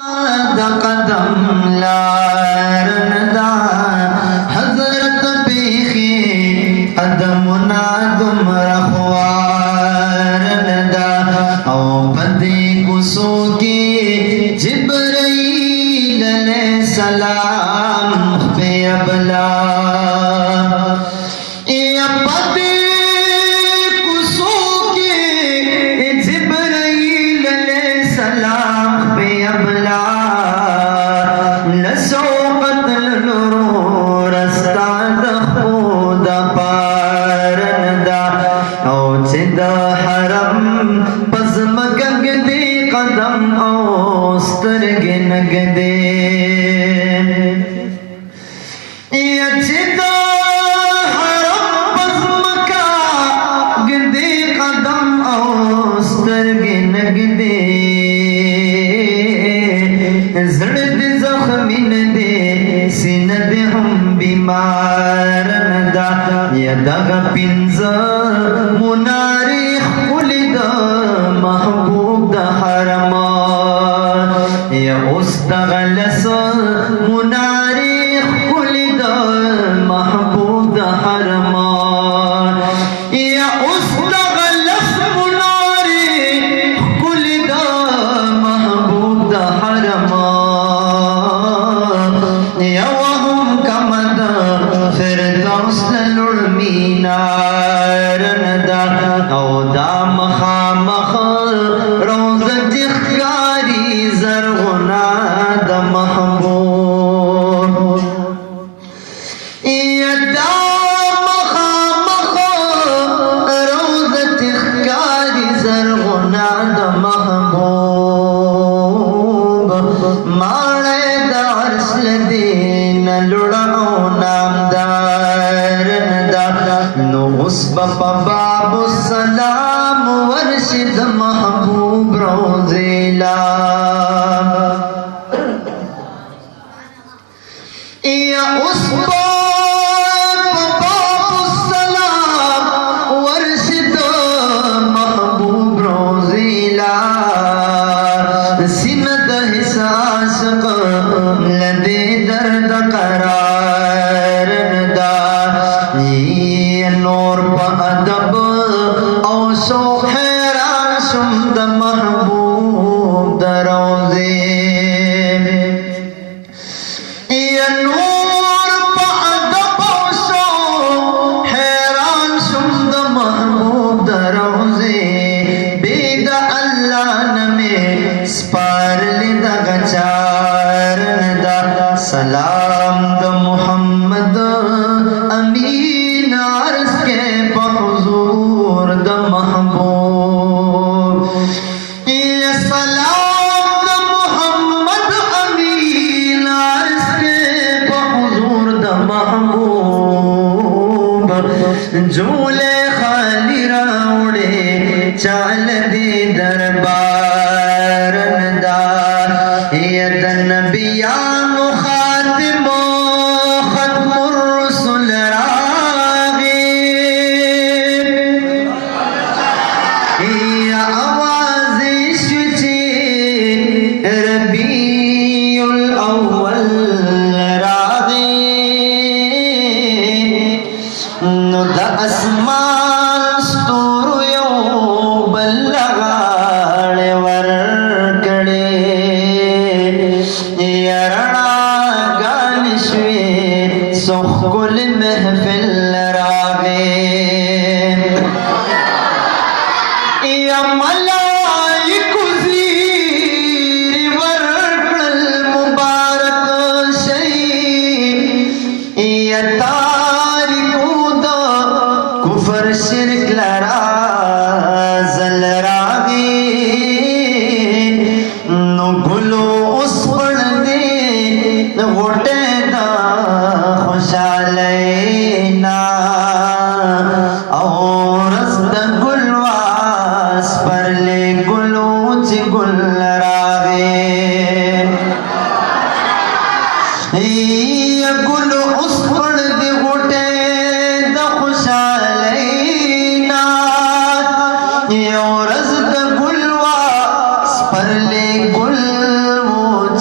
دا قدم لارندا حضرت پیخی قدمنا دمرا خوارندا او پدی کسو کی جبرائیل علیہ السلام پہ ابلا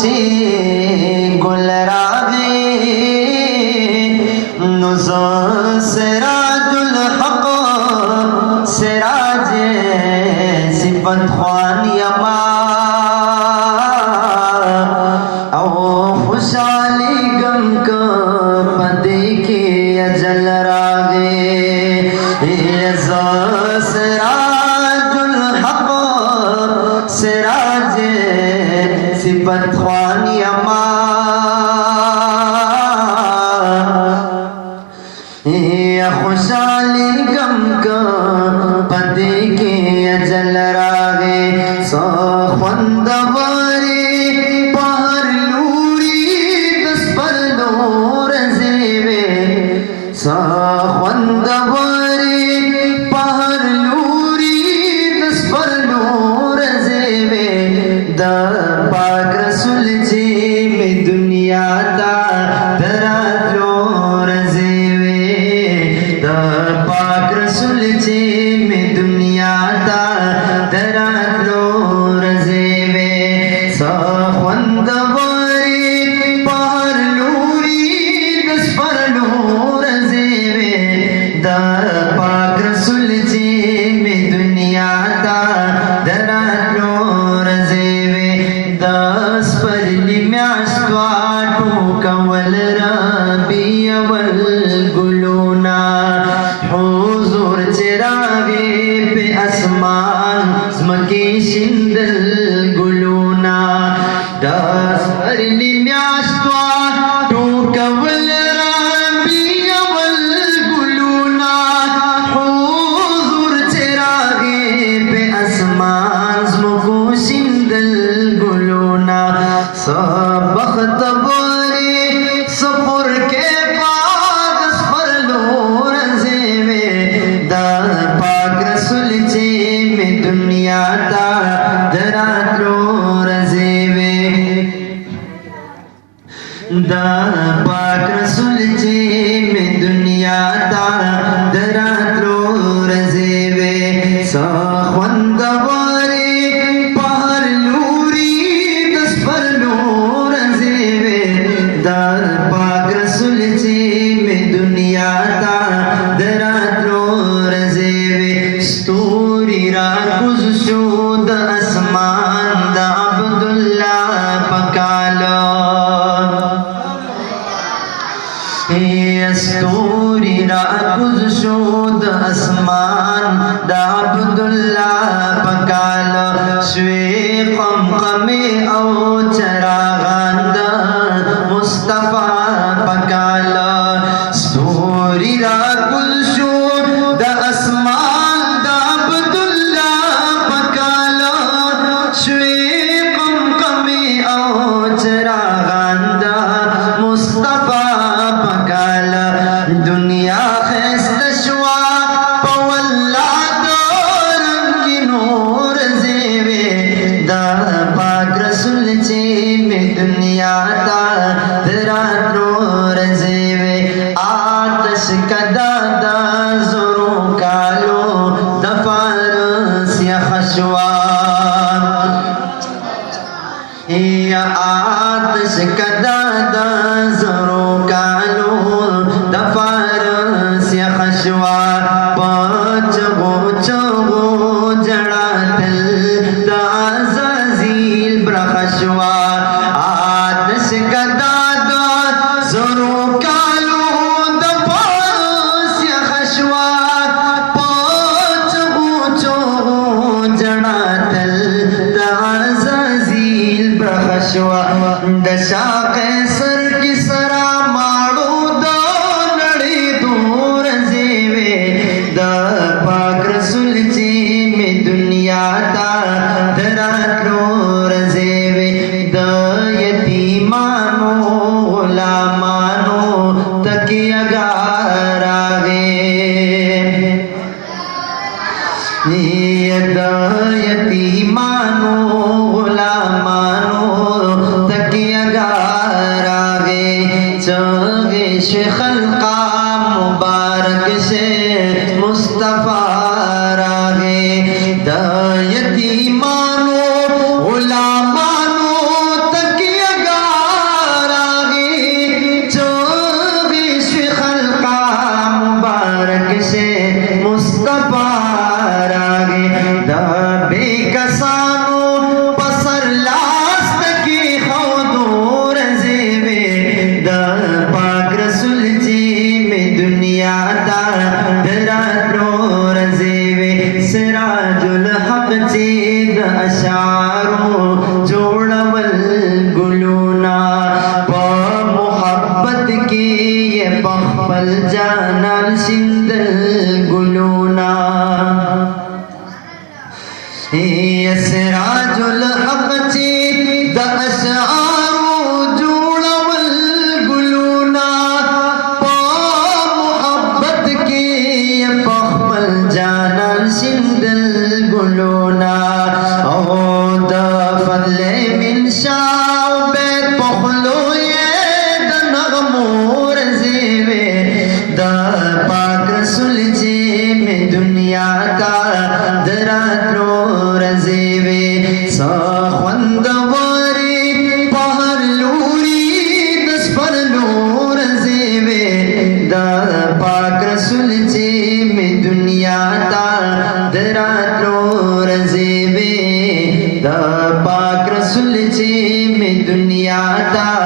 چی گل راغے نزو سراج الحق سراج صفت خوان یما او خوشحالی غم کا پدے کے اجل راغے سراج الحق سراج صفت خوان یما خوشحالی غم کا پدے کے اجل راغے سو خوندواری پہر لوری دس پر نور زیوے سو خوندواری پہر لوری دس پر نور زیوے دا پاک رسول جی میں دنیا دا درات لور زیوے دا پاک رسول جی میں دنیا دا درات لور زیوے سا خوندواری پہر لوری دس پر نور زیوے دا پاک رسول جی میں دنیا دا درات لور زیوے دس پر لمیاشتوا ٹوکا والربیع والگلونا حضور چراغے پہ اسمان زمکی شندل گلونا دس پر لمیاشتوا ٹوکا والربیع والگلونا حضور چراغے پہ اسمان زمکو شندل گلونا سبخت بوری سپر کے بعد اسپر لور زیوے دا پاک رسول جی میں دنیا دا درات لور زیوے دا پاک رسول جی میں دنیا دا درات لور زیوے سا خوندواری پہر لوری دس پر نور زیوے دا پاک رسول جی میں دنیا دا درات لور زیوے ستوری را کز شو دا اسمان دا عبداللہ پکالو ستوری را کز شو دا اسمان دا عبداللہ پکالو شوی قمقم او چراغان دا مصطفیٰ پکالو ستوری را کز شو دا اسمان دا عبداللہ پکالو شوی قمقم او چراغان دا مصطفیٰ پکالو دنیا خیست شوا پواللہ دورم کی نور زیوے دا پاک رسول جی میں دنیا دا درات لور زیوے آتش کدا دا زورو کالو دا فارس یا خشوار یا آتش کدا دا زورو کالو دا فارس یا خشوار پچگو چگو جڑاتل دا عزازیل برخشوار آتش کدا دا زورو کالو دا فارس یا خشوار پچگو چگو جڑاتل دا عزازیل برخشوار دشا قیصر کی سرا ماڑو دا نڑی دور زیوے دا پاک رسول جی میں دنیا دا درات لور زیوے دا یتیمانو غلامانو تکیہ گار آگے دا یتیمانو غلامانو تکیہ گار آگے چگے خلقہ مبارک سے مصطفیٰ آگے دا یتیمانو غلامانو تکیہ تا دراتلو رزیوی سخوندواری پهر لوری دس پر لور زیوی دا پاک رسول چی می دنیا تا دراتلو رزیوی دا پاک رسول چی می دنیا تا